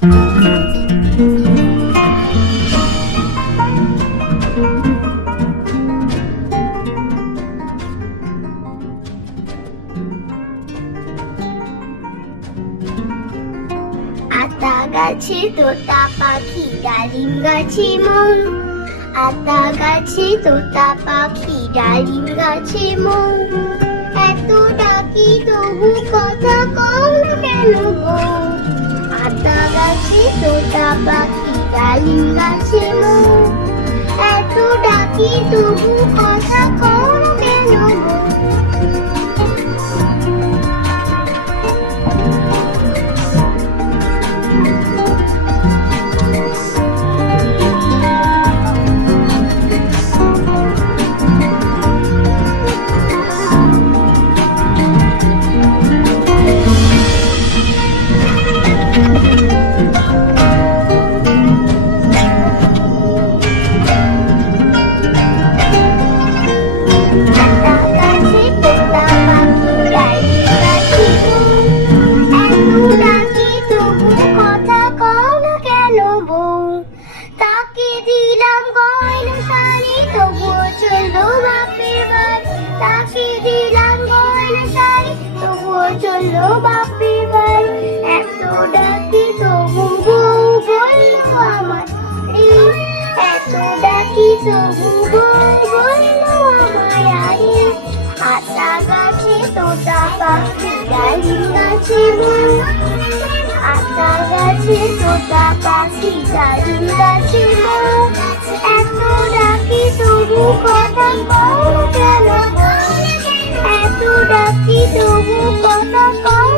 আতা গাছে তোতা পাখি, ডালিম গাছে মৌ। আতা গাছে তোতা পাখি, ডালিম গাছে মৌ। এত ডাকি তবু কথা কও না কেন গো? আতা গাছে তোতা পাখি, ডালিম গাছে মৌ। এত ডাকি তবু কথা কও না কেন গো? চলো বাপের বাড়ি, এত ডাকি তবু বউ বললো আমার রে। এত ডাকি তবু বউ বললো আমার আরে। আতা গাছে তোতা পাখি, ডালিম গাছে মৌ। আতা গাছে তোতা পাখি, ডালিম গাছে মৌ। এত ডাকি তবু কথা কও না কেন? এত ডাকি তবু কথা কও